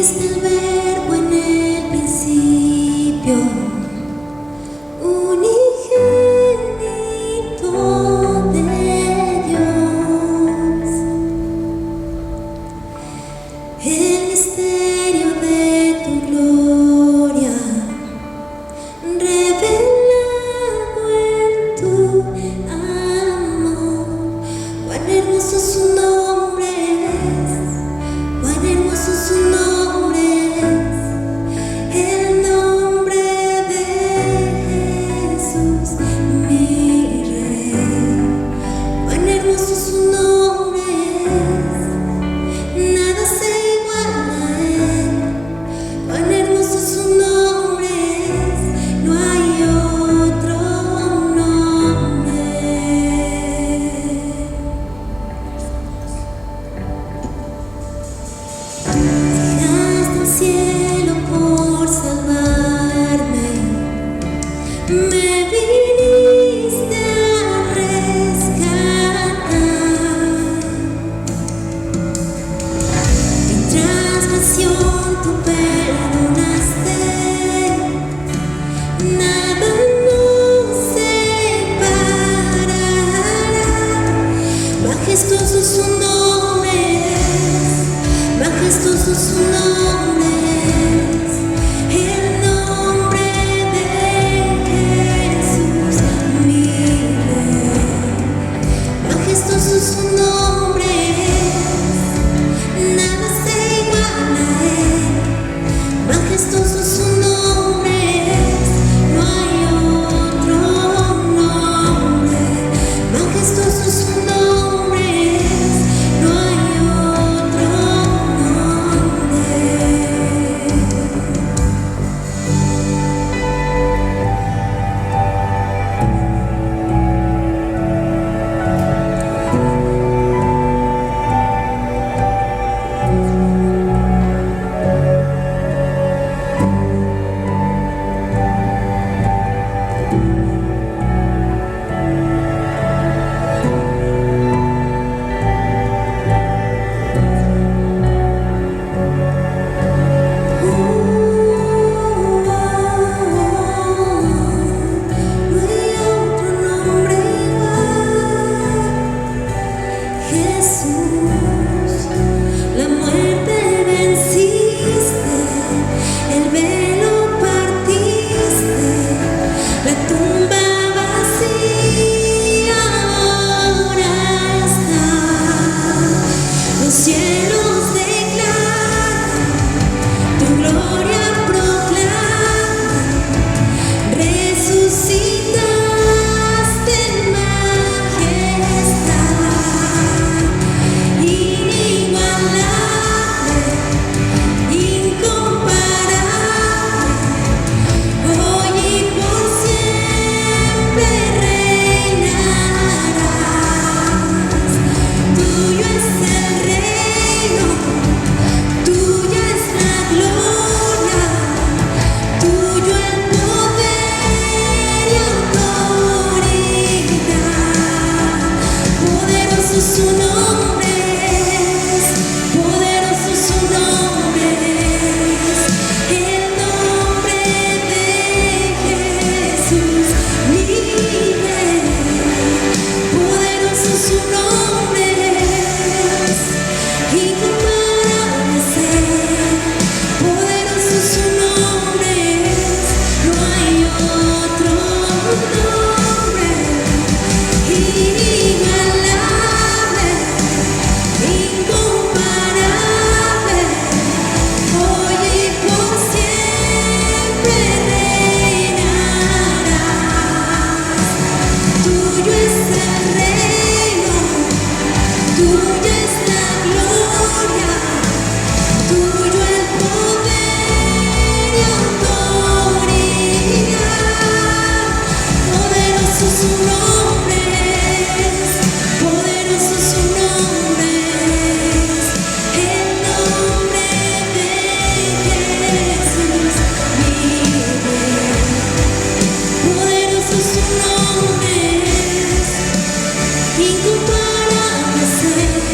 fuiste el verbo en el principio, unigénito de Dios. El misterio de tu gloria revelado en tu amor. Cuán hermoso su nombre es, cuán hermoso su nombre es, el nombre de Jesús, mi Rey. Cuán hermoso su nombre es, nada se iguala a él. Cuán hermoso su nombre es, no hay otro nombre. Dejaste el cielo por salvarme, me viniste a rescatar. Mi transgresión tú perdonaste, nada nos separará. Majestuoso su nombre es, majestuoso su nombre es, el nombre de Jesús, mi Rey. Majestuoso su nombre es, nada se iguala a él. Majestuoso su nombre es, no hay otro nombre. Majestuoso su nombre es, no hay otro nombre. No hay otro nombre igual. Jesús, la muerte venciste, el velo partiste, la tumba vacía ahora está. Los cielos declaran, tu gloria proclaman, resucitaste en majestad, inigualable, incomparable, hoy y por siempre reinarás. Tuyo es el reino, tuya es la gloria, tuyo el poder y autoridad. Poderoso su nombre es, poderoso su nombre es, el nombre de Jesús, mi Rey. Poderoso su nombre es, incomparable es él. Poderoso su nombre es, no hay otro nombre. Inigualable, incomparable, hoy y por siempre reinarás. Tuyo es el reino, tuya es la gloria, tuyo el poder y autoridad. Poderoso su nombre es, poderoso su nombre es, el nombre de Jesús, mi Rey. Poderoso su nombre es, incomparable es él.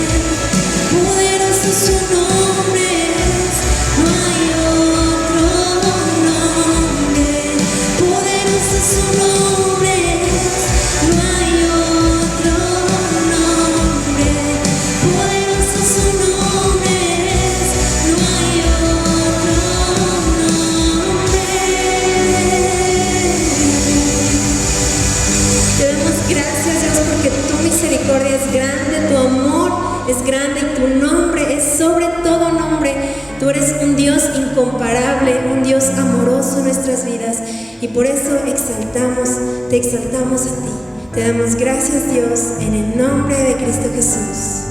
es grande y tu nombre es sobre todo nombre. Tú eres un Dios incomparable, un Dios amoroso en nuestras vidas y por eso te exaltamos a ti. Te damos gracias, Dios, en el nombre de Cristo Jesús.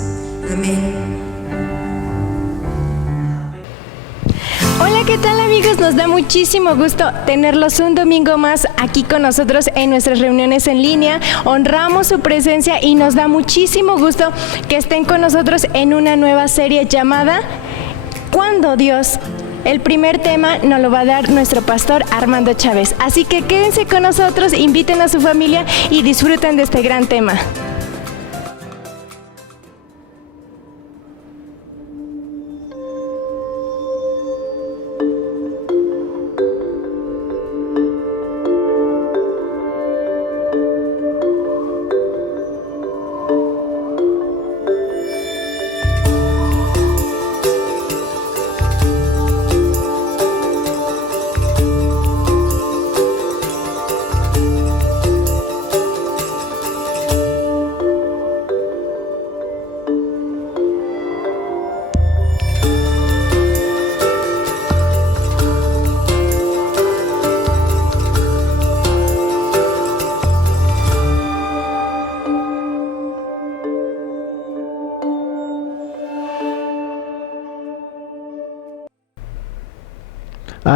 Amén. Hola, ¿qué tal, amigos? Nos da muchísimo gusto tenerlos un domingo más aquí con nosotros en nuestras reuniones en línea. Honramos su presencia y nos da muchísimo gusto que estén con nosotros en una nueva serie llamada ¿Cuándo Dios? El primer tema nos lo va a dar nuestro pastor Armando Chávez. Así que quédense con nosotros, inviten a su familia y disfruten de este gran tema.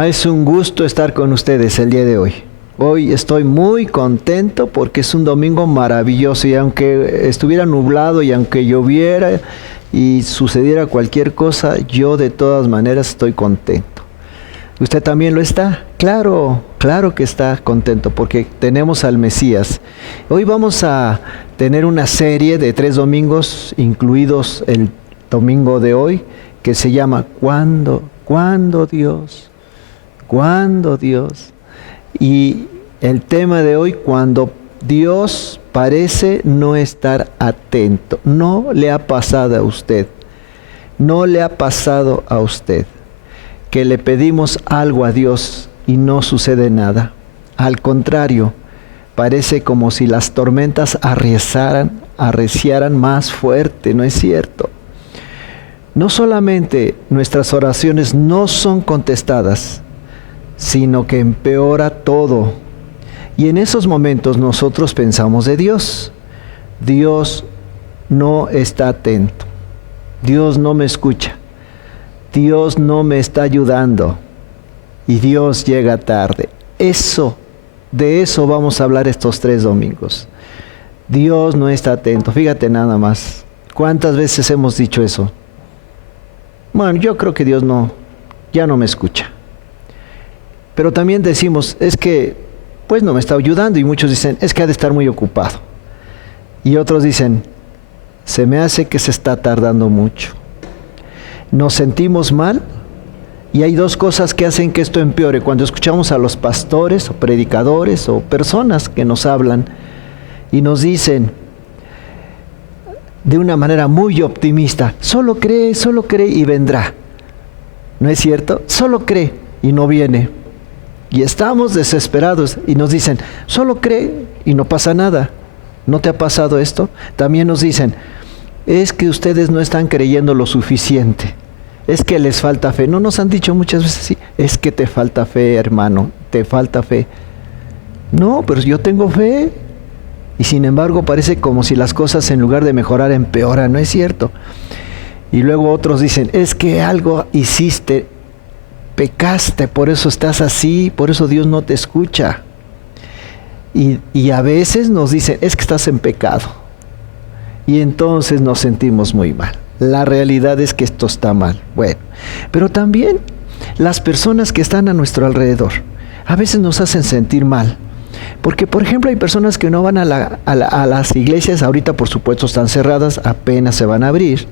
Es un gusto estar con ustedes el día de hoy. Hoy estoy muy contento porque es un domingo maravilloso y aunque estuviera nublado y aunque lloviera y sucediera cualquier cosa, yo de todas maneras estoy contento. ¿Usted también lo está? Claro, claro que está contento porque tenemos al Mesías. Hoy vamos a tener una serie de 3 domingos, incluidos el domingo de hoy, que se llama ¿Cuándo Dios? ¿Cuándo Dios? Y el tema de hoy, cuando Dios parece no estar atento. No le ha pasado a usted. No le ha pasado a usted que le pedimos algo a Dios y no sucede nada. Al contrario, parece como si las tormentas arreciaran más fuerte, ¿no es cierto? No solamente nuestras oraciones no son contestadas, sino que empeora todo. Y en esos momentos nosotros pensamos de Dios. Dios no está atento. Dios no me escucha. Dios no me está ayudando. Y Dios llega tarde. De eso vamos a hablar estos 3 domingos. Dios no está atento. Fíjate nada más. ¿Cuántas veces hemos dicho eso? Bueno, yo creo que Dios ya no me escucha. Pero también decimos, es que pues no me está ayudando, y muchos dicen, es que ha de estar muy ocupado. Y otros dicen, se me hace que se está tardando mucho. Nos sentimos mal y hay 2 cosas que hacen que esto empeore. Cuando escuchamos a los pastores o predicadores o personas que nos hablan y nos dicen de una manera muy optimista, solo cree y vendrá. ¿No es cierto? Solo cree y no viene. Y estamos desesperados y nos dicen, solo cree y no pasa nada. ¿No te ha pasado esto? También nos dicen, es que ustedes no están creyendo lo suficiente. Es que les falta fe. ¿No nos han dicho muchas veces así? Es que te falta fe, hermano, te falta fe. No, pero yo tengo fe. Y sin embargo parece como si las cosas en lugar de mejorar empeoran, ¿no es cierto? Y luego otros dicen, es que algo hiciste, pecaste, por eso estás así, por eso Dios no te escucha. Y a veces nos dicen, es que estás en pecado. Y entonces nos sentimos muy mal. La realidad es que esto está mal. Bueno, pero también las personas que están a nuestro alrededor a veces nos hacen sentir mal. Porque, por ejemplo, hay personas que no van a las iglesias, ahorita por supuesto están cerradas, apenas se van a abrir.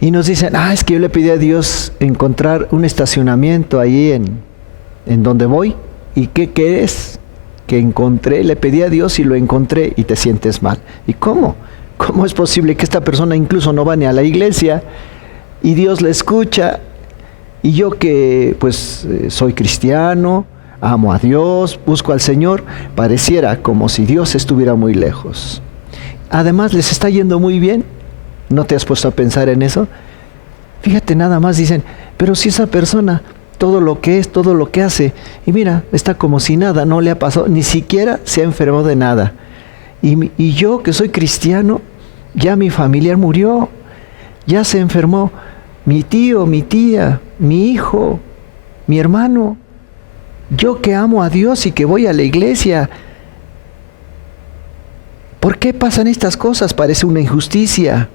Y nos dicen, es que yo le pedí a Dios encontrar un estacionamiento ahí en donde voy. ¿Y qué es? Que encontré, le pedí a Dios y lo encontré, y te sientes mal. ¿Y cómo? ¿Cómo es posible que esta persona incluso no va ni a la iglesia y Dios le escucha? Y yo que pues soy cristiano, amo a Dios, busco al Señor, pareciera como si Dios estuviera muy lejos. Además les está yendo muy bien ¿No te has puesto a pensar en eso? Fíjate, nada más dicen, pero si esa persona, todo lo que es, todo lo que hace, y mira, está como si nada, no le ha pasado, ni siquiera se ha enfermado de nada. Y yo, que soy cristiano, ya mi familiar murió, ya se enfermó, mi tío, mi tía, mi hijo, mi hermano. Yo que amo a Dios y que voy a la iglesia, ¿por qué pasan estas cosas? Parece una injusticia.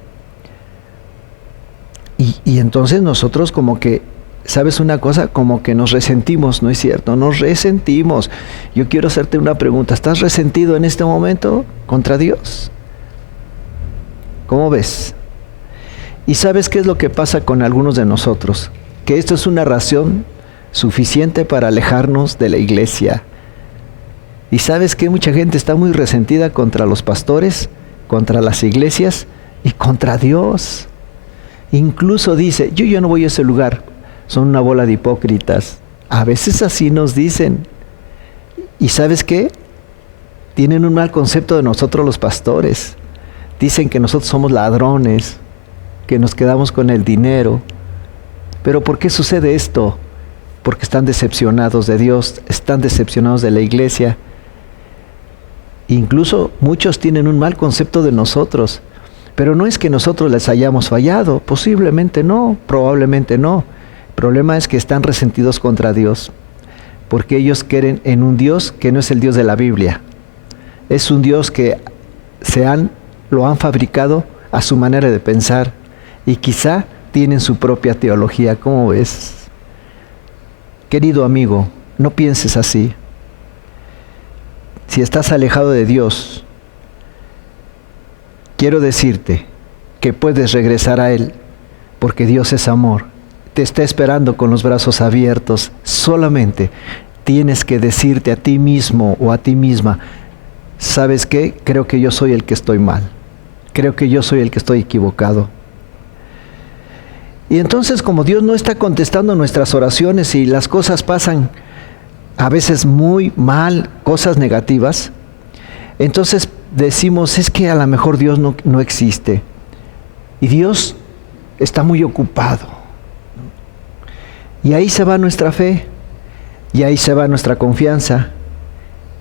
Y entonces nosotros como que, ¿sabes una cosa? Como que nos resentimos, ¿no es cierto? Nos resentimos. Yo quiero hacerte una pregunta. ¿Estás resentido en este momento contra Dios? ¿Cómo ves? ¿Y sabes qué es lo que pasa con algunos de nosotros? Que esto es una razón suficiente para alejarnos de la iglesia. ¿Y sabes qué? Mucha gente está muy resentida contra los pastores, contra las iglesias y contra Dios. Incluso dice, yo no voy a ese lugar, son una bola de hipócritas. A veces así nos dicen. ¿Y sabes qué? Tienen un mal concepto de nosotros los pastores. Dicen que nosotros somos ladrones, que nos quedamos con el dinero. ¿Pero por qué sucede esto? Porque están decepcionados de Dios, están decepcionados de la iglesia. Incluso muchos tienen un mal concepto de nosotros. Pero no es que nosotros les hayamos fallado, posiblemente no, probablemente no. El problema es que están resentidos contra Dios, porque ellos creen en un Dios que no es el Dios de la Biblia. Es un Dios que lo han fabricado a su manera de pensar y quizá tienen su propia teología. ¿Cómo ves? Querido amigo, no pienses así. Si estás alejado de Dios, quiero decirte que puedes regresar a Él, porque Dios es amor. Te está esperando con los brazos abiertos. Solamente tienes que decirte a ti mismo o a ti misma, ¿sabes qué? Creo que yo soy el que estoy mal. Creo que yo soy el que estoy equivocado. Y entonces, como Dios no está contestando nuestras oraciones y las cosas pasan a veces muy mal, cosas negativas, entonces decimos, es que a lo mejor Dios no existe. Y Dios está muy ocupado. Y ahí se va nuestra fe, y ahí se va nuestra confianza,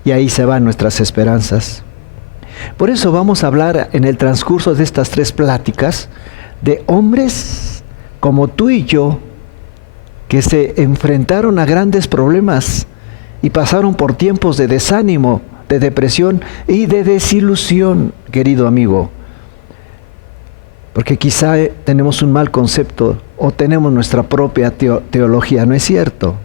y ahí se van nuestras esperanzas. Por eso vamos a hablar en el transcurso de estas 3 pláticas de hombres como tú y yo, que se enfrentaron a grandes problemas y pasaron por tiempos de desánimo, de depresión y de desilusión, querido amigo. Porque quizá tenemos un mal concepto o tenemos nuestra propia teología, ¿no es cierto?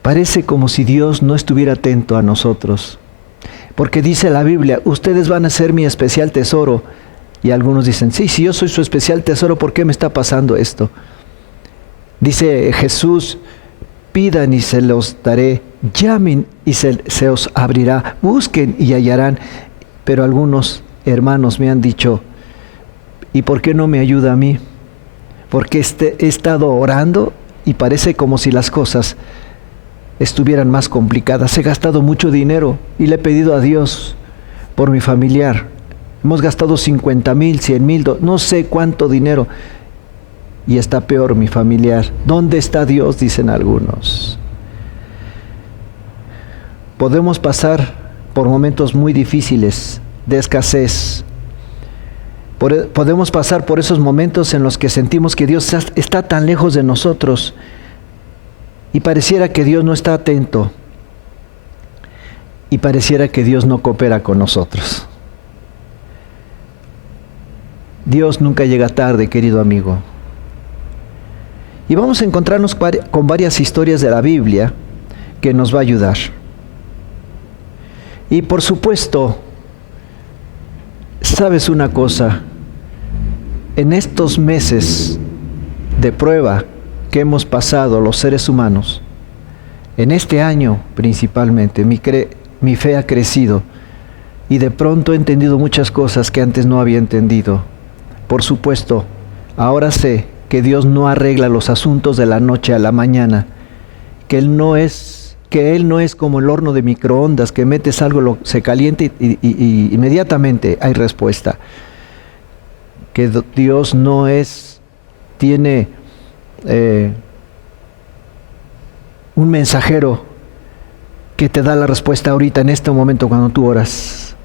Parece como si Dios no estuviera atento a nosotros. Porque dice la Biblia, ustedes van a ser mi especial tesoro. Y algunos dicen, sí, si yo soy su especial tesoro, ¿por qué me está pasando esto? Dice Jesús, pidan y se los daré, llamen y se os abrirá, busquen y hallarán. Pero algunos hermanos me han dicho, ¿y por qué no me ayuda a mí? Porque he estado orando y parece como si las cosas estuvieran más complicadas. He gastado mucho dinero y le he pedido a Dios por mi familiar. Hemos gastado 50,000, 100,000, no sé cuánto dinero. Y está peor mi familiar. ¿Dónde está Dios? Dicen algunos. Podemos pasar por momentos muy difíciles de escasez. Podemos pasar por esos momentos en los que sentimos que Dios está tan lejos de nosotros y pareciera que Dios no está atento y pareciera que Dios no coopera con nosotros. Dios nunca llega tarde, querido amigo. Y vamos a encontrarnos con varias historias de la Biblia que nos va a ayudar. Y por supuesto, ¿sabes una cosa? En estos meses de prueba que hemos pasado los seres humanos, en este año principalmente, mi fe ha crecido y de pronto he entendido muchas cosas que antes no había entendido. Por supuesto, ahora sé que Dios no arregla los asuntos de la noche a la mañana, que Él no es como el horno de microondas, que metes algo, se calienta y inmediatamente hay respuesta. que Dios no tiene un mensajero que te da la respuesta ahorita en este momento cuando tú oras.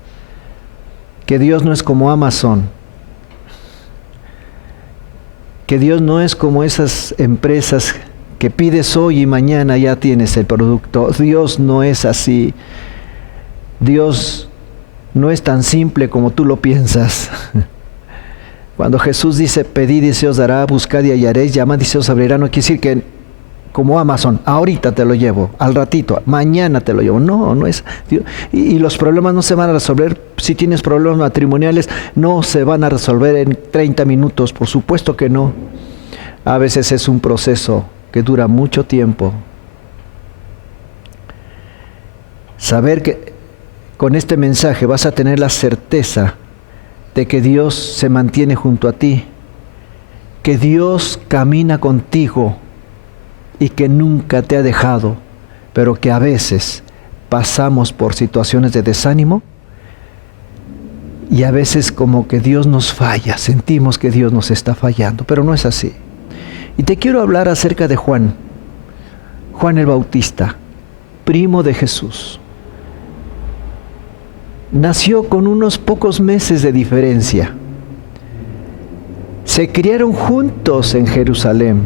Que Dios no es como Amazon. Que Dios no es como esas empresas que pides hoy y mañana ya tienes el producto. Dios no es así. Dios no es tan simple como tú lo piensas. Cuando Jesús dice, pedid y se os dará, buscad y hallaréis, llamad y se os abrirá, no quiere decir que como Amazon, ahorita te lo llevo, al ratito, mañana te lo llevo. No es. Y los problemas no se van a resolver. Si tienes problemas matrimoniales, no se van a resolver en 30 minutos, por supuesto que no. A veces es un proceso que dura mucho tiempo. Saber que con este mensaje vas a tener la certeza de que Dios se mantiene junto a ti, que Dios camina contigo y que nunca te ha dejado, pero que a veces pasamos por situaciones de desánimo y a veces como que Dios nos falla, sentimos que Dios nos está fallando, pero no es así. Y te quiero hablar acerca de Juan el Bautista, primo de Jesús. Nació con unos pocos meses de diferencia. Se criaron juntos en Jerusalén.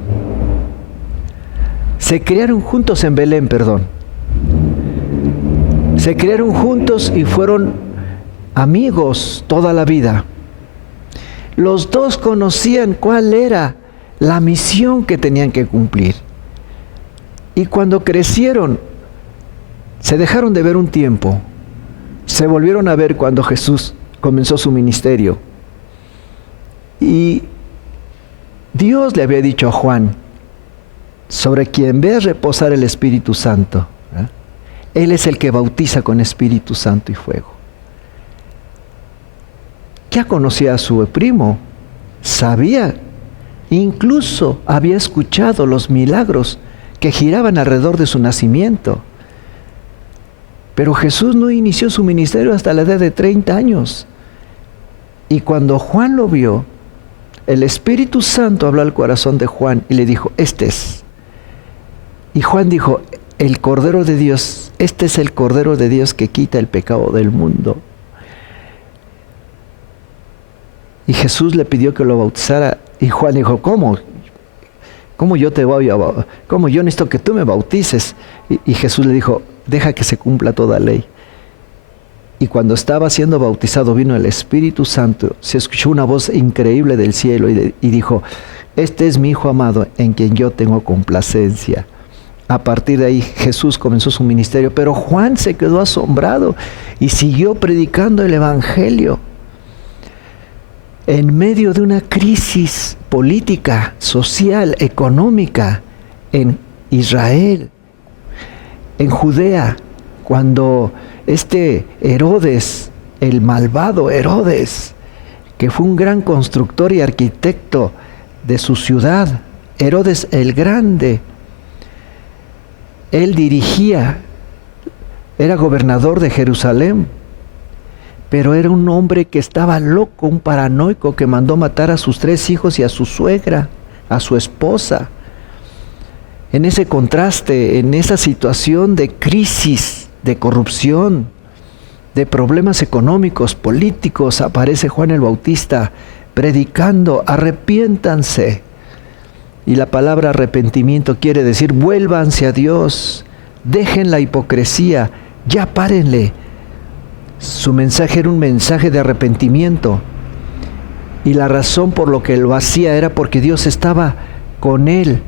Se criaron juntos en Belén, perdón. Se criaron juntos y fueron amigos toda la vida. Los dos conocían cuál era la misión que tenían que cumplir. Y cuando crecieron, se dejaron de ver un tiempo. Se volvieron a ver cuando Jesús comenzó su ministerio. Y Dios le había dicho a Juan, sobre quien ves reposar el Espíritu Santo, Él es el que bautiza con Espíritu Santo y fuego. Ya conocía a su primo, sabía, incluso había escuchado los milagros que giraban alrededor de su nacimiento. Pero Jesús no inició su ministerio hasta la edad de 30 años. Y cuando Juan lo vio, el Espíritu Santo habló al corazón de Juan y le dijo, este es. Y Juan dijo, el Cordero de Dios, este es el Cordero de Dios que quita el pecado del mundo. Y Jesús le pidió que lo bautizara. Y Juan dijo, ¿cómo? ¿Cómo yo necesito que tú me bautices? Y Jesús le dijo, deja que se cumpla toda ley. Y cuando estaba siendo bautizado vino el Espíritu Santo, se escuchó una voz increíble del cielo y dijo, este es mi Hijo amado en quien yo tengo complacencia. A partir de ahí Jesús comenzó su ministerio, pero Juan se quedó asombrado y siguió predicando el Evangelio. En medio de una crisis política, social, económica en Israel, en Judea, cuando Herodes, el malvado Herodes, que fue un gran constructor y arquitecto de su ciudad, Herodes el Grande, él era gobernador de Jerusalén, pero era un hombre que estaba loco, un paranoico que mandó matar a sus 3 hijos y a su suegra, a su esposa. En ese contraste, en esa situación de crisis, de corrupción, de problemas económicos, políticos, aparece Juan el Bautista predicando, arrepiéntanse. Y la palabra arrepentimiento quiere decir, vuélvanse a Dios, dejen la hipocresía, ya párenle. Su mensaje era un mensaje de arrepentimiento. Y la razón por lo que lo hacía era porque Dios estaba con él.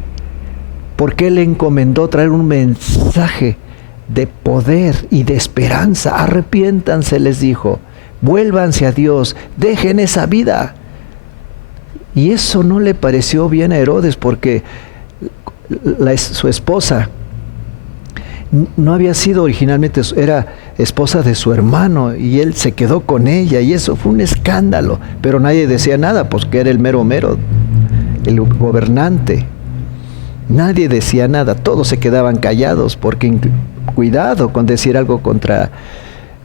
Porque él le encomendó traer un mensaje de poder y de esperanza. Arrepiéntanse, les dijo. Vuélvanse a Dios, dejen esa vida. Y eso no le pareció bien a Herodes porque su esposa no había sido originalmente, era esposa de su hermano y él se quedó con ella y eso fue un escándalo. Pero nadie decía nada, pues que era el mero, el gobernante. Nadie decía nada, todos se quedaban callados porque cuidado con decir algo contra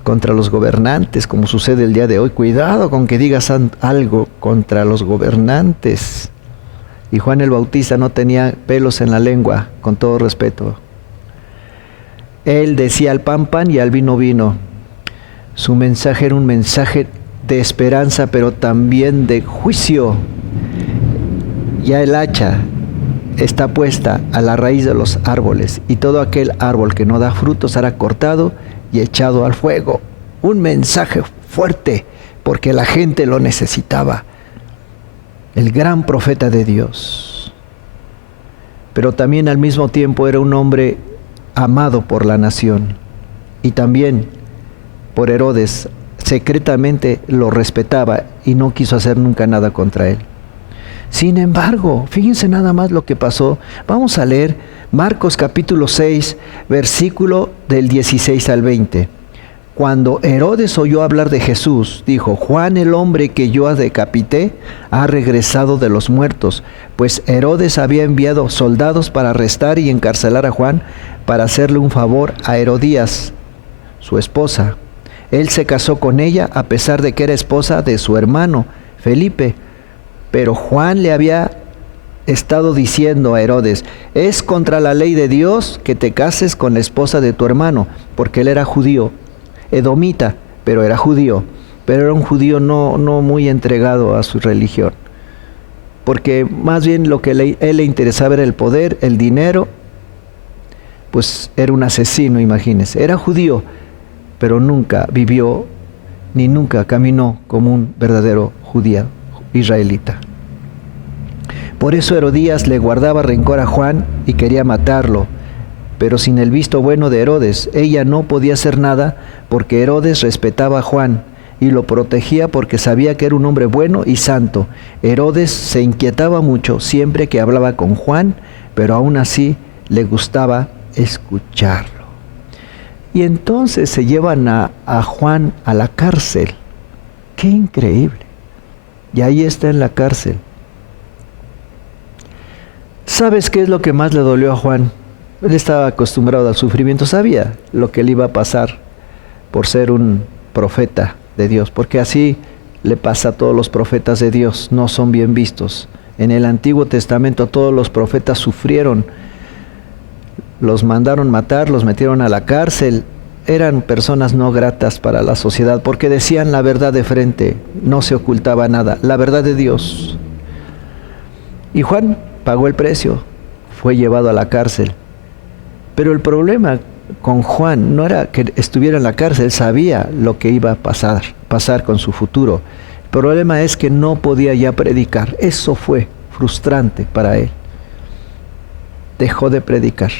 contra los gobernantes, como sucede el día de hoy. Cuidado con que digas algo contra los gobernantes. Y Juan el Bautista no tenía pelos en la lengua, con todo respeto. Él decía al pan, pan y al vino, vino. Su mensaje era un mensaje de esperanza, pero también de juicio. Ya el hacha está puesta a la raíz de los árboles, y todo aquel árbol que no da frutos será cortado y echado al fuego. Un mensaje fuerte, porque la gente lo necesitaba. El gran profeta de Dios. Pero también al mismo tiempo era un hombre amado por la nación, y también por Herodes. Secretamente lo respetaba y no quiso hacer nunca nada contra él. Sin embargo, fíjense nada más lo que pasó. Vamos a leer Marcos capítulo 6, versículo del 16 al 20. Cuando Herodes oyó hablar de Jesús, dijo: Juan, el hombre que yo decapité, ha regresado de los muertos. Pues Herodes había enviado soldados para arrestar y encarcelar a Juan, para hacerle un favor a Herodías, su esposa. Él se casó con ella a pesar de que era esposa de su hermano Felipe. Pero Juan le había estado diciendo a Herodes: es contra la ley de Dios que te cases con la esposa de tu hermano, porque él era judío, edomita, pero era judío. Pero era un judío no muy entregado a su religión, porque más bien lo que él le interesaba era el poder, el dinero. Pues era un asesino, imagínense. Era judío, pero nunca vivió ni nunca caminó como un verdadero judío israelita. Por eso Herodías le guardaba rencor a Juan y quería matarlo, pero sin el visto bueno de Herodes. Ella no podía hacer nada, porque Herodes respetaba a Juan y lo protegía porque sabía que era un hombre bueno y santo. Herodes se inquietaba mucho siempre que hablaba con Juan, pero aún así le gustaba escucharlo. Y entonces se llevan a Juan a la cárcel. ¡Qué increíble! Y ahí está en la cárcel. ¿Sabes qué es lo que más le dolió a Juan? Él estaba acostumbrado al sufrimiento, sabía lo que le iba a pasar por ser un profeta de Dios, porque así le pasa a todos los profetas de Dios, no son bien vistos. En el Antiguo Testamento todos los profetas sufrieron, los mandaron matar, los metieron a la cárcel, eran personas no gratas para la sociedad, porque decían la verdad de frente, no se ocultaba nada, la verdad de Dios. Y Juan pagó el precio, fue llevado a la cárcel. Pero el problema con Juan no era que estuviera en la cárcel, él sabía lo que iba a pasar con su futuro. El problema es que no podía ya predicar, eso fue frustrante para él. Dejó de predicar.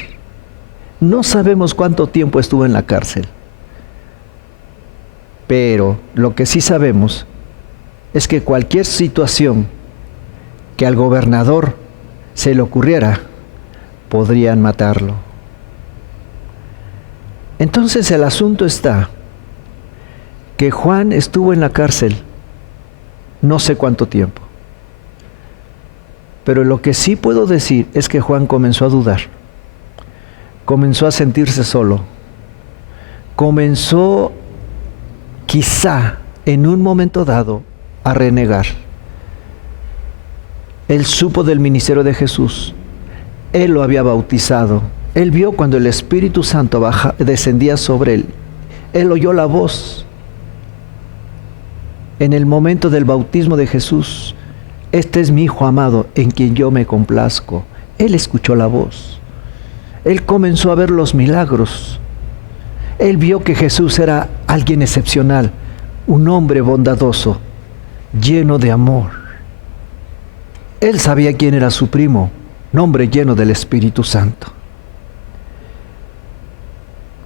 No sabemos cuánto tiempo estuvo en la cárcel, pero lo que sí sabemos es que cualquier situación que al gobernador se le ocurriera, podrían matarlo. Entonces el asunto está que Juan estuvo en la cárcel no sé cuánto tiempo, pero lo que sí puedo decir es que Juan comenzó a dudar, comenzó a sentirse solo, comenzó quizá en un momento dado a renegar. Él supo del ministerio de Jesús, él lo había bautizado, él vio cuando el Espíritu Santo descendía sobre él, él oyó la voz en el momento del bautismo de Jesús: este es mi Hijo amado en quien yo me complazco. Él escuchó la voz, él comenzó a ver los milagros, él vio que Jesús era alguien excepcional, un hombre bondadoso, lleno de amor. Él sabía quién era su primo, un hombre lleno del Espíritu Santo.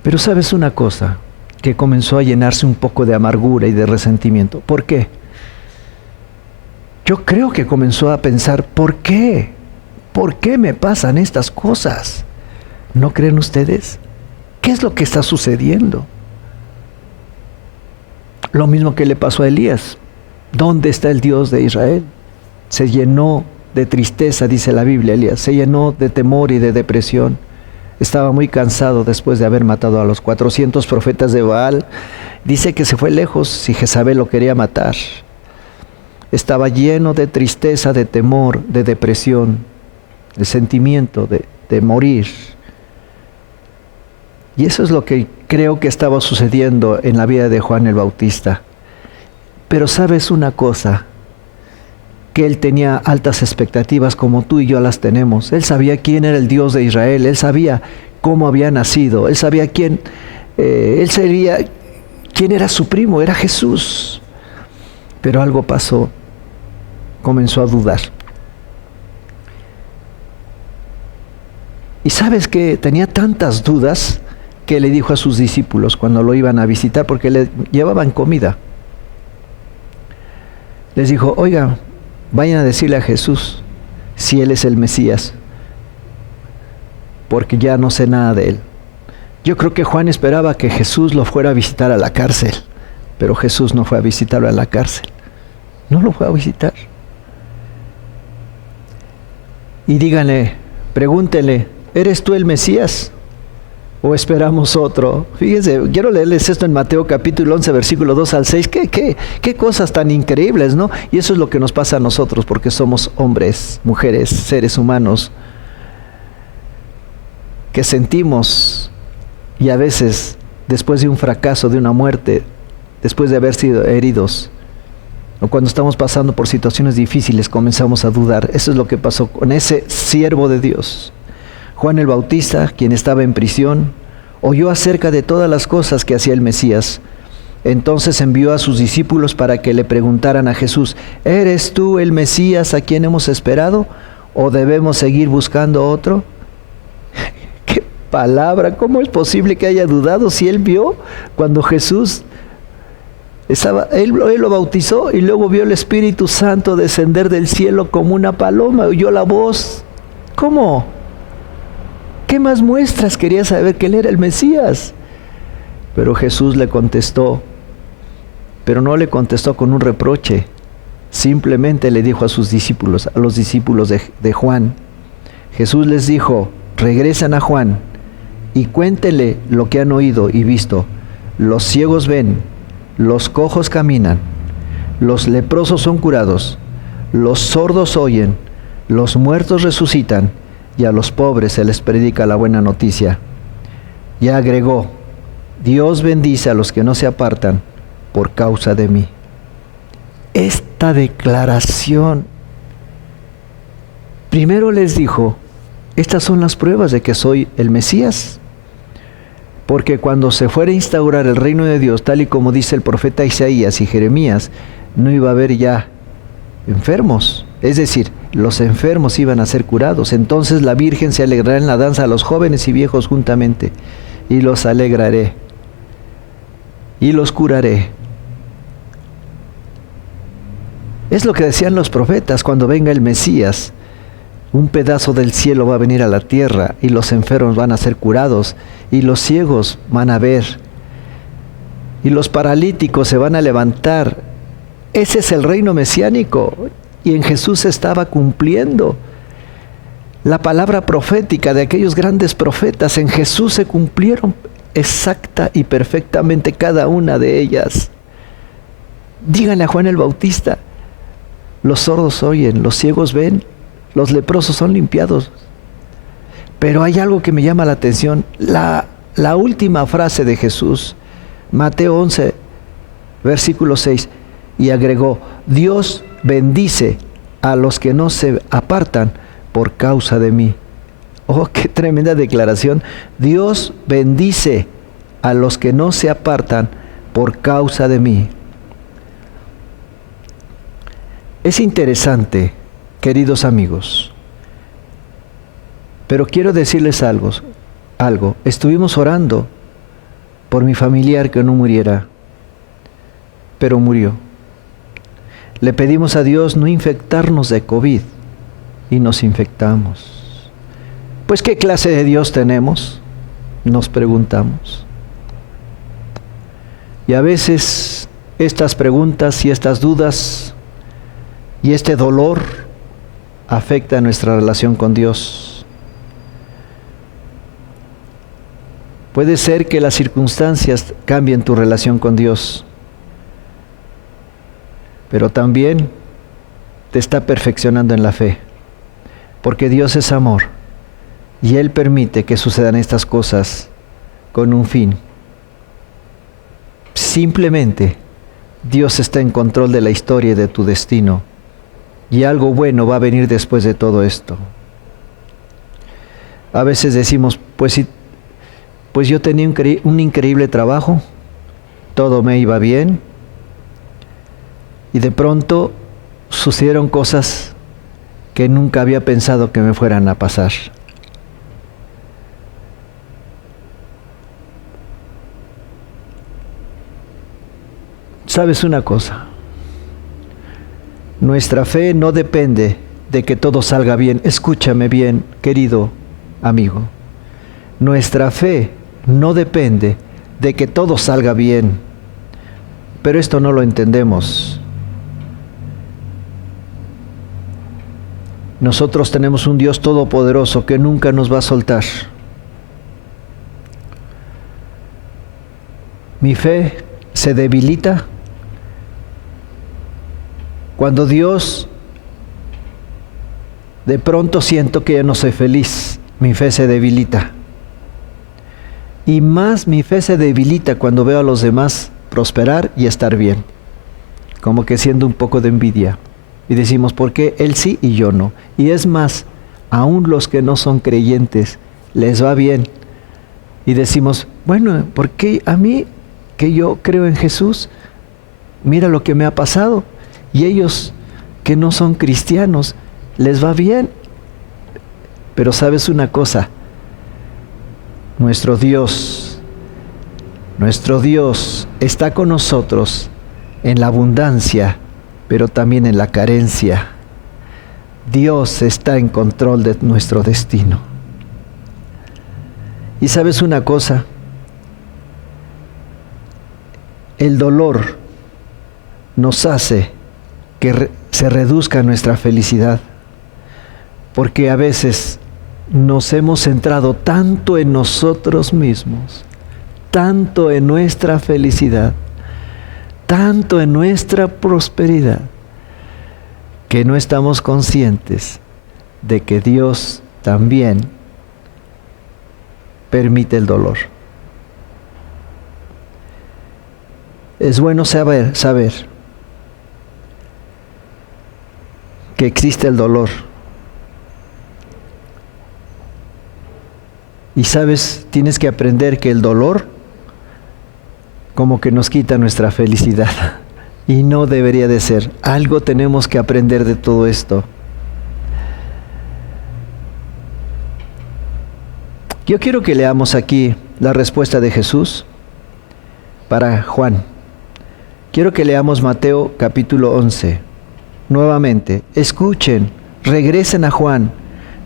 Pero ¿sabes una cosa? Que comenzó a llenarse un poco de amargura y de resentimiento. ¿Por qué? Yo creo que comenzó a pensar: ¿por qué? ¿Por qué me pasan estas cosas? ¿No creen ustedes? ¿Qué es lo que está sucediendo? Lo mismo que le pasó a Elías. ¿Dónde está el Dios de Israel? Se llenó de tristeza, dice la Biblia, Elías. Se llenó de temor y de depresión. Estaba muy cansado después de haber matado a los 400 profetas de Baal Dice que se fue lejos y Jezabel lo quería matar. Estaba lleno de tristeza, de temor, de depresión, de sentimiento de morir. Y eso es lo que creo que estaba sucediendo en la vida de Juan el Bautista. Pero sabes una cosa, que él tenía altas expectativas como tú y yo las tenemos. Él sabía quién era el Dios de Israel, él sabía cómo había nacido, él sabía quién era su primo, era Jesús. Pero algo pasó, comenzó a dudar. Y sabes que tenía tantas dudas que le dijo a sus discípulos cuando lo iban a visitar, porque le llevaban comida. Les dijo, oiga, vayan a decirle a Jesús si Él es el Mesías, porque ya no sé nada de Él. Yo creo que Juan esperaba que Jesús lo fuera a visitar a la cárcel, pero Jesús no fue a visitarlo a la cárcel. No lo fue a visitar. Y díganle, pregúntenle, ¿eres tú el Mesías? ¿O esperamos otro? Fíjense, quiero leerles esto en Mateo capítulo 11, versículo 2 al 6. ¿Qué cosas tan increíbles, ¿no? Y eso es lo que nos pasa a nosotros, porque somos hombres, mujeres, seres humanos, que sentimos, y a veces, después de un fracaso, de una muerte, después de haber sido heridos, o cuando estamos pasando por situaciones difíciles, comenzamos a dudar. Eso es lo que pasó con ese siervo de Dios. Juan el Bautista, quien estaba en prisión, oyó acerca de todas las cosas que hacía el Mesías. Entonces envió a sus discípulos para que le preguntaran a Jesús, ¿eres tú el Mesías a quien hemos esperado? ¿O debemos seguir buscando otro? ¡Qué palabra! ¿Cómo es posible que haya dudado si él vio cuando Jesús él lo bautizó y luego vio el Espíritu Santo descender del cielo como una paloma, oyó la voz? ¿Cómo? ¿Qué más muestras? Quería saber que Él era el Mesías. Pero Jesús le contestó, pero no le contestó con un reproche. Simplemente le dijo a sus discípulos, a los discípulos de Juan, Jesús les dijo, regresen a Juan y cuéntenle lo que han oído y visto. Los ciegos ven, los cojos caminan, los leprosos son curados, los sordos oyen, los muertos resucitan, y a los pobres se les predica la buena noticia. Y agregó, Dios bendice a los que no se apartan por causa de mí. Esta declaración, primero les dijo, estas son las pruebas de que soy el Mesías. Porque cuando se fuera a instaurar el reino de Dios, tal y como dice el profeta Isaías y Jeremías, no iba a haber ya enfermos. Es decir, los enfermos iban a ser curados. Entonces la Virgen se alegrará en la danza a los jóvenes y viejos juntamente, y los alegraré, y los curaré. Es lo que decían los profetas, cuando venga el Mesías, un pedazo del cielo va a venir a la tierra, y los enfermos van a ser curados, y los ciegos van a ver, y los paralíticos se van a levantar. Ese es el reino mesiánico. Y en Jesús se estaba cumpliendo. La palabra profética de aquellos grandes profetas, en Jesús se cumplieron exacta y perfectamente cada una de ellas. Díganle a Juan el Bautista, los sordos oyen, los ciegos ven, los leprosos son limpiados. Pero hay algo que me llama la atención, la última frase de Jesús, Mateo 11, versículo 6, y agregó, Dios bendice a los que no se apartan por causa de mí. Oh, qué tremenda declaración. Dios bendice a los que no se apartan por causa de mí. Es interesante, queridos amigos, pero quiero decirles algo. Estuvimos orando por mi familiar que no muriera, pero murió. Le pedimos a Dios no infectarnos de COVID y nos infectamos. Pues, ¿qué clase de Dios tenemos? Nos preguntamos. Y a veces estas preguntas y estas dudas y este dolor afecta nuestra relación con Dios. Puede ser que las circunstancias cambien tu relación con Dios, pero también te está perfeccionando en la fe, porque Dios es amor y Él permite que sucedan estas cosas con un fin. Simplemente Dios está en control de la historia y de tu destino, y algo bueno va a venir después de todo esto. A veces decimos, pues yo tenía un increíble trabajo, todo me iba bien, y de pronto sucedieron cosas que nunca había pensado que me fueran a pasar. ¿Sabes una cosa? Nuestra fe no depende de que todo salga bien. Escúchame bien, querido amigo. Nuestra fe no depende de que todo salga bien. Pero esto no lo entendemos. Nosotros tenemos un Dios todopoderoso que nunca nos va a soltar. Mi fe se debilita cuando Dios, de pronto siento que ya no soy feliz. Mi fe se debilita. Y más mi fe se debilita cuando veo a los demás prosperar y estar bien. Como que siendo un poco de envidia. Y decimos, ¿por qué él sí y yo no? Y es más, aún los que no son creyentes les va bien. Y decimos, bueno, ¿por qué a mí, que yo creo en Jesús, mira lo que me ha pasado? Y ellos que no son cristianos, les va bien. Pero sabes una cosa, nuestro Dios está con nosotros en la abundancia, pero también en la carencia. Dios está en control de nuestro destino. Y sabes una cosa, el dolor nos hace que se reduzca nuestra felicidad, porque a veces nos hemos centrado tanto en nosotros mismos, tanto en nuestra felicidad, tanto en nuestra prosperidad, que no estamos conscientes de que Dios también permite el dolor. Es bueno saber que existe el dolor. Y sabes, tienes que aprender que el dolor como que nos quita nuestra felicidad. Y no debería de ser. Algo tenemos que aprender de todo esto. Yo quiero que leamos aquí la respuesta de Jesús para Juan. Quiero que leamos Mateo capítulo 11. Nuevamente, escuchen, regresen a Juan,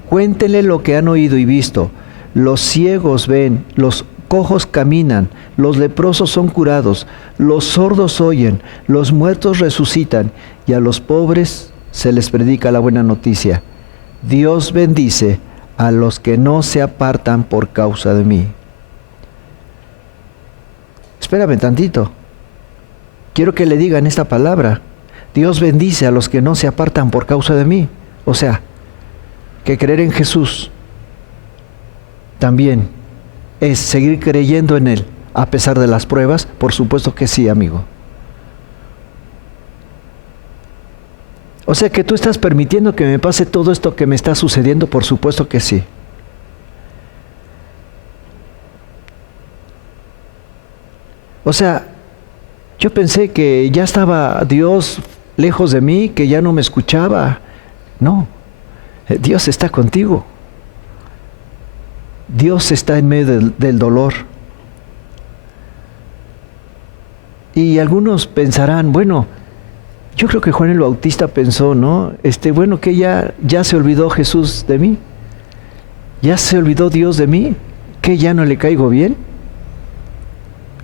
cuéntenle lo que han oído y visto. Los ciegos ven, los cojos caminan, los leprosos son curados, los sordos oyen, los muertos resucitan, y a los pobres se les predica la buena noticia. Dios bendice a los que no se apartan por causa de mí. Espérame tantito. Quiero que le digan esta palabra. Dios bendice a los que no se apartan por causa de mí. O sea, que creer en Jesús también es seguir creyendo en Él a pesar de las pruebas. Por supuesto que sí, amigo. O sea, que tú estás permitiendo que me pase todo esto que me está sucediendo. Por supuesto que sí. O sea, yo pensé que ya estaba Dios lejos de mí, que ya no me escuchaba. No, Dios está contigo. Dios está en medio del dolor. Y algunos pensarán, bueno, yo creo que Juan el Bautista pensó, ¿no? Bueno, que ya se olvidó Jesús de mí. Ya se olvidó Dios de mí, que ya no le caigo bien.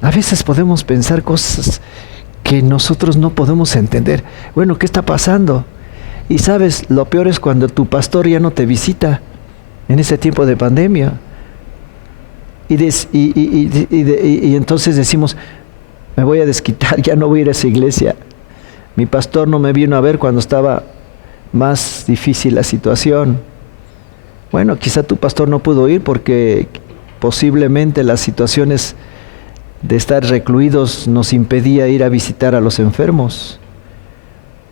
A veces podemos pensar cosas que nosotros no podemos entender. Bueno, ¿qué está pasando? Y sabes, lo peor es cuando tu pastor ya no te visita en este tiempo de pandemia. Y entonces decimos, me voy a desquitar, ya no voy a ir a esa iglesia. Mi pastor no me vino a ver cuando estaba más difícil la situación. Bueno, quizá tu pastor no pudo ir porque posiblemente las situaciones de estar recluidos nos impedía ir a visitar a los enfermos.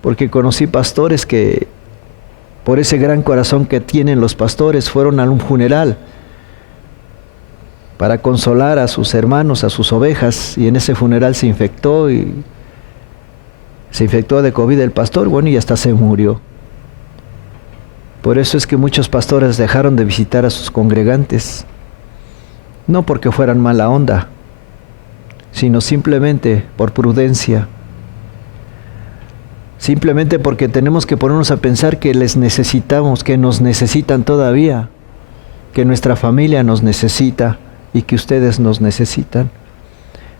Porque conocí pastores que, por ese gran corazón que tienen los pastores, fueron a un funeral para consolar a sus hermanos, a sus ovejas, y en ese funeral se infectó de COVID el pastor, bueno, y hasta se murió. Por eso es que muchos pastores dejaron de visitar a sus congregantes, no porque fueran mala onda, sino simplemente por prudencia, simplemente porque tenemos que ponernos a pensar que les necesitamos, que nos necesitan todavía, que nuestra familia nos necesita y que ustedes nos necesitan.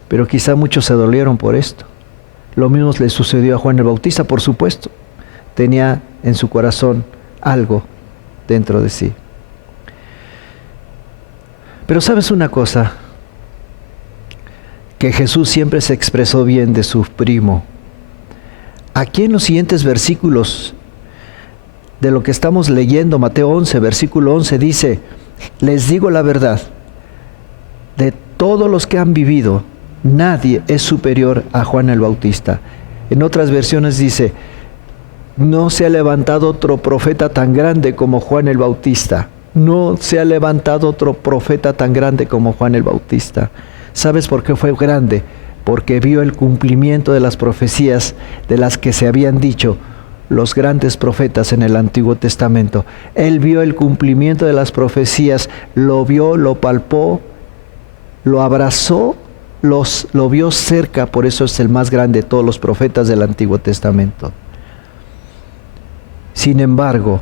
Pero quizá muchos se dolieron por esto. Lo mismo le sucedió a Juan el Bautista, por supuesto. Tenía en su corazón algo dentro de sí. Pero ¿sabes una cosa? Que Jesús siempre se expresó bien de su primo. Aquí en los siguientes versículos de lo que estamos leyendo, Mateo 11, versículo 11, dice: les digo la verdad, de todos los que han vivido, nadie es superior a Juan el Bautista. En otras versiones dice: no se ha levantado otro profeta tan grande como Juan el Bautista. No se ha levantado otro profeta tan grande como Juan el Bautista. ¿Sabes por qué fue grande? Porque vio el cumplimiento de las profecías de las que se habían dicho los grandes profetas en el Antiguo Testamento. Él vio el cumplimiento de las profecías, lo vio, lo palpó, lo abrazó, lo vio cerca, por eso es el más grande de todos los profetas del Antiguo Testamento. Sin embargo,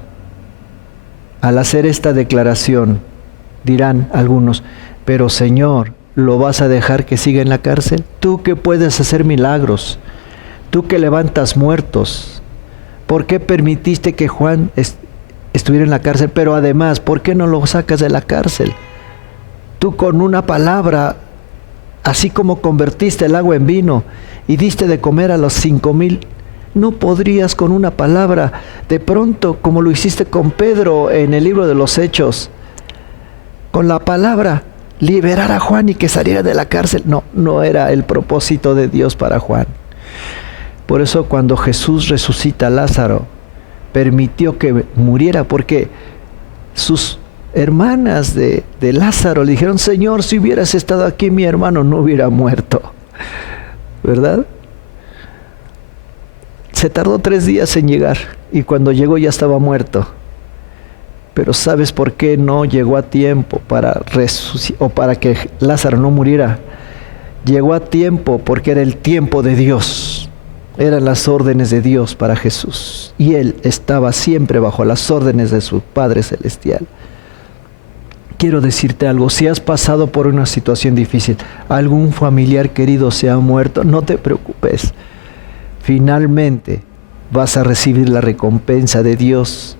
al hacer esta declaración, dirán algunos: pero Señor, ¿lo vas a dejar que siga en la cárcel? Tú que puedes hacer milagros, tú que levantas muertos, ¿por qué permitiste que Juan estuviera en la cárcel? Pero además, ¿por qué no lo sacas de la cárcel? Tú con una palabra, así como convertiste el agua en vino y diste de comer a los 5,000, ¿no podrías con una palabra, de pronto, como lo hiciste con Pedro en el libro de los Hechos, con la palabra, liberar a Juan y que saliera de la cárcel? No, no era el propósito de Dios para Juan. Por eso cuando Jesús resucita a Lázaro, permitió que muriera, porque sus hermanas de Lázaro le dijeron: Señor, si hubieras estado aquí, mi hermano no hubiera muerto. ¿Verdad? Se tardó 3 días en llegar y cuando llegó ya estaba muerto. Pero ¿sabes por qué no llegó a tiempo para que Lázaro no muriera? Llegó a tiempo porque era el tiempo de Dios. Eran las órdenes de Dios para Jesús. Y Él estaba siempre bajo las órdenes de su Padre Celestial. Quiero decirte algo: si has pasado por una situación difícil, algún familiar querido se ha muerto, no te preocupes. Finalmente vas a recibir la recompensa de Dios,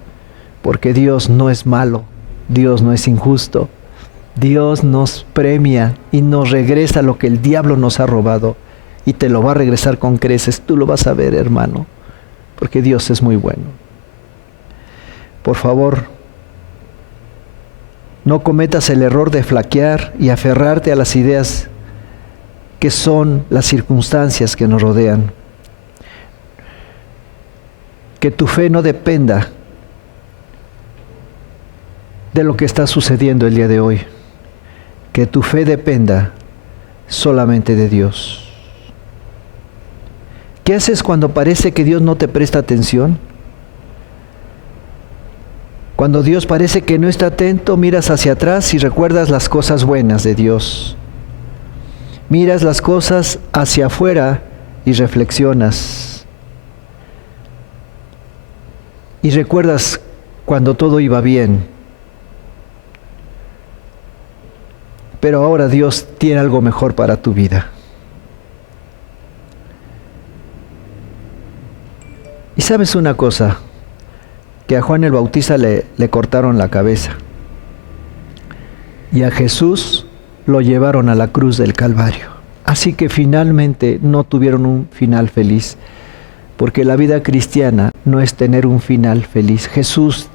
porque Dios no es malo, Dios no es injusto. Dios nos premia y nos regresa lo que el diablo nos ha robado, y te lo va a regresar con creces. Tú lo vas a ver, hermano, porque Dios es muy bueno. Por favor, no cometas el error de flaquear y aferrarte a las ideas que son las circunstancias que nos rodean. Que tu fe no dependa de lo que está sucediendo el día de hoy. Que tu fe dependa solamente de Dios. ¿Qué haces cuando parece que Dios no te presta atención? Cuando Dios parece que no está atento, miras hacia atrás y recuerdas las cosas buenas de Dios. Miras las cosas hacia afuera y reflexionas. Y recuerdas cuando todo iba bien. Pero ahora Dios tiene algo mejor para tu vida. Y sabes una cosa, que a Juan el Bautista le cortaron la cabeza. Y a Jesús lo llevaron a la cruz del Calvario. Así que finalmente no tuvieron un final feliz, porque la vida cristiana no es tener un final feliz. Jesús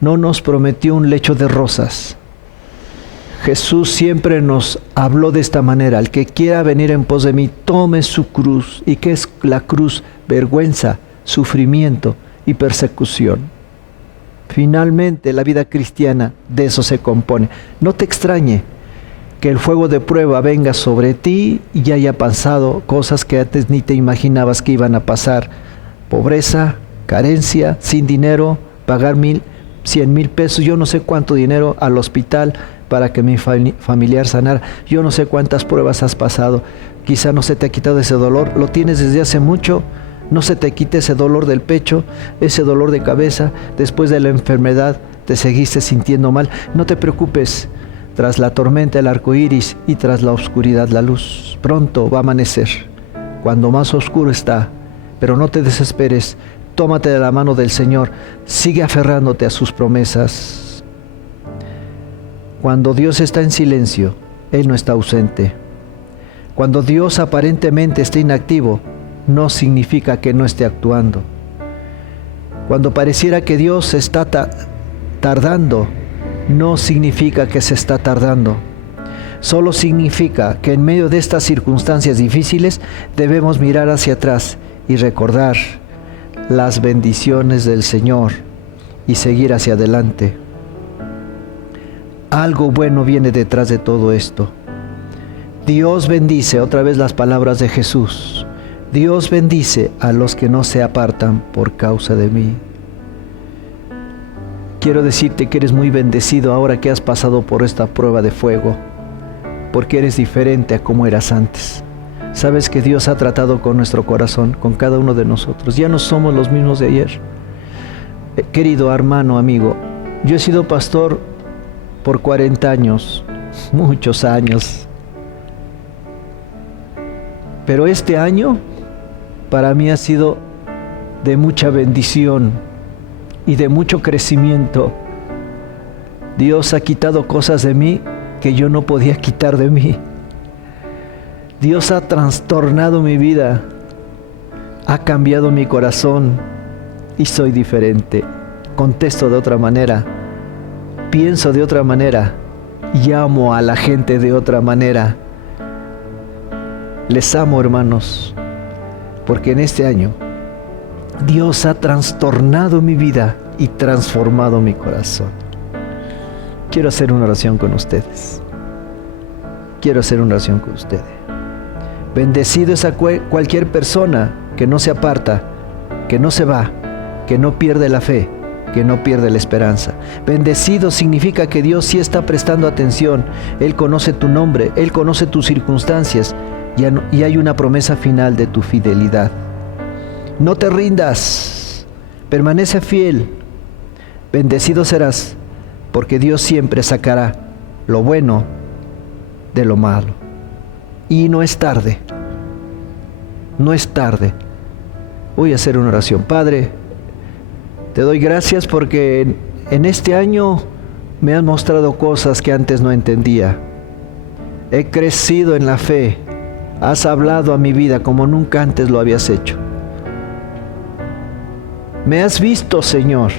no nos prometió un lecho de rosas. Jesús siempre nos habló de esta manera: el que quiera venir en pos de mí, tome su cruz. ¿Y qué es la cruz? Vergüenza, sufrimiento y persecución. Finalmente la vida cristiana de eso se compone. No te extrañe que el fuego de prueba venga sobre ti y haya pasado cosas que antes ni te imaginabas que iban a pasar. Pobreza, carencia, sin dinero, pagar 100,000 pesos, yo no sé cuánto dinero al hospital para que mi familiar sanara. Yo no sé cuántas pruebas has pasado. Quizá no se te ha quitado ese dolor, lo tienes desde hace mucho. No se te quite ese dolor del pecho, ese dolor de cabeza. Después de la enfermedad te seguiste sintiendo mal. No te preocupes. Tras la tormenta el arco iris y tras la oscuridad la luz. Pronto va a amanecer, cuando más oscuro está. Pero no te desesperes. Tómate de la mano del Señor. Sigue aferrándote a sus promesas. Cuando Dios está en silencio, Él no está ausente. Cuando Dios aparentemente está inactivo, no significa que no esté actuando. Cuando pareciera que Dios está tardando, no significa que se está tardando. Solo significa que en medio de estas circunstancias difíciles debemos mirar hacia atrás y recordar las bendiciones del Señor y seguir hacia adelante. Algo bueno viene detrás de todo esto. Dios bendice, otra vez las palabras de Jesús: Dios bendice a los que no se apartan por causa de mí. Quiero decirte que eres muy bendecido ahora que has pasado por esta prueba de fuego, porque eres diferente a como eras antes. Sabes que Dios ha tratado con nuestro corazón, con cada uno de nosotros. Ya no somos los mismos de ayer. Querido hermano, amigo, yo he sido pastor por 40 años, muchos años. Pero este año para mí ha sido de mucha bendición y de mucho crecimiento. Dios ha quitado cosas de mí que yo no podía quitar de mí. Dios ha trastornado mi vida, ha cambiado mi corazón y soy diferente. Contesto de otra manera, pienso de otra manera, llamo a la gente de otra manera. Les amo, hermanos, porque en este año Dios ha trastornado mi vida y transformado mi corazón. Quiero hacer una oración con ustedes. Quiero hacer una oración con ustedes. Bendecido es a cualquier persona que no se aparta, que no se va, que no pierde la fe, que no pierde la esperanza. Bendecido significa que Dios sí está prestando atención. Él conoce tu nombre, Él conoce tus circunstancias y hay una promesa final de tu fidelidad. No te rindas, permanece fiel. Bendecido serás, porque Dios siempre sacará lo bueno de lo malo. Y no es tarde, no es tarde. Voy a hacer una oración. Padre, te doy gracias porque en este año me has mostrado cosas que antes no entendía. He crecido en la fe, has hablado a mi vida como nunca antes lo habías hecho. Me has visto, Señor.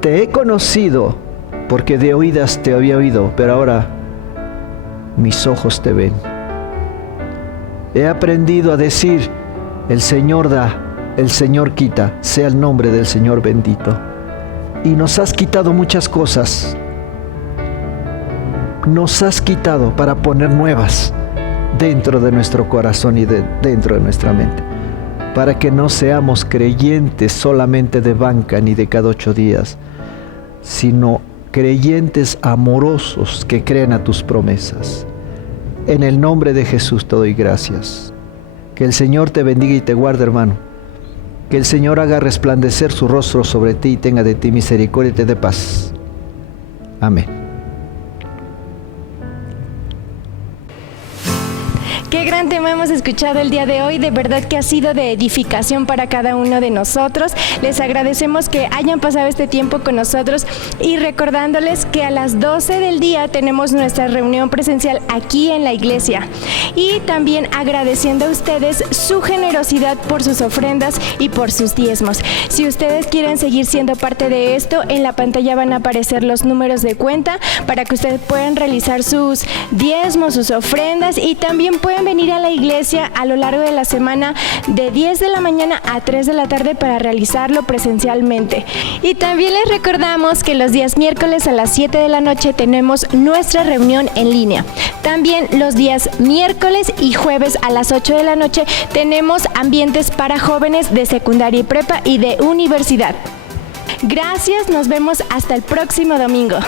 Te he conocido porque de oídas te había oído, pero ahora mis ojos te ven. He aprendido a decir: el Señor da, el Señor quita, sea el nombre del Señor bendito. Y nos has quitado muchas cosas. Nos has quitado para poner nuevas dentro de nuestro corazón y dentro de nuestra mente, para que no seamos creyentes solamente de banca ni de cada 8 días, sino creyentes amorosos que creen a tus promesas. En el nombre de Jesús te doy gracias. Que el Señor te bendiga y te guarde, hermano. Que el Señor haga resplandecer su rostro sobre ti y tenga de ti misericordia y te dé paz. Amén. Qué gran tema hemos escuchado el día de hoy, de verdad que ha sido de edificación para cada uno de nosotros. Les agradecemos que hayan pasado este tiempo con nosotros y recordándoles que a las 12 del día tenemos nuestra reunión presencial aquí en la iglesia. Y también agradeciendo a ustedes su generosidad por sus ofrendas y por sus diezmos. Si ustedes quieren seguir siendo parte de esto, en la pantalla van a aparecer los números de cuenta para que ustedes puedan realizar sus diezmos, sus ofrendas, y también pueden venir a la iglesia a lo largo de la semana de 10 de la mañana a 3 de la tarde para realizarlo presencialmente. Y también les recordamos que los días miércoles a las 7 de la noche tenemos nuestra reunión en línea. También los días miércoles y jueves a las 8 de la noche tenemos ambientes para jóvenes de secundaria y prepa y de universidad. Gracias, nos vemos hasta el próximo domingo.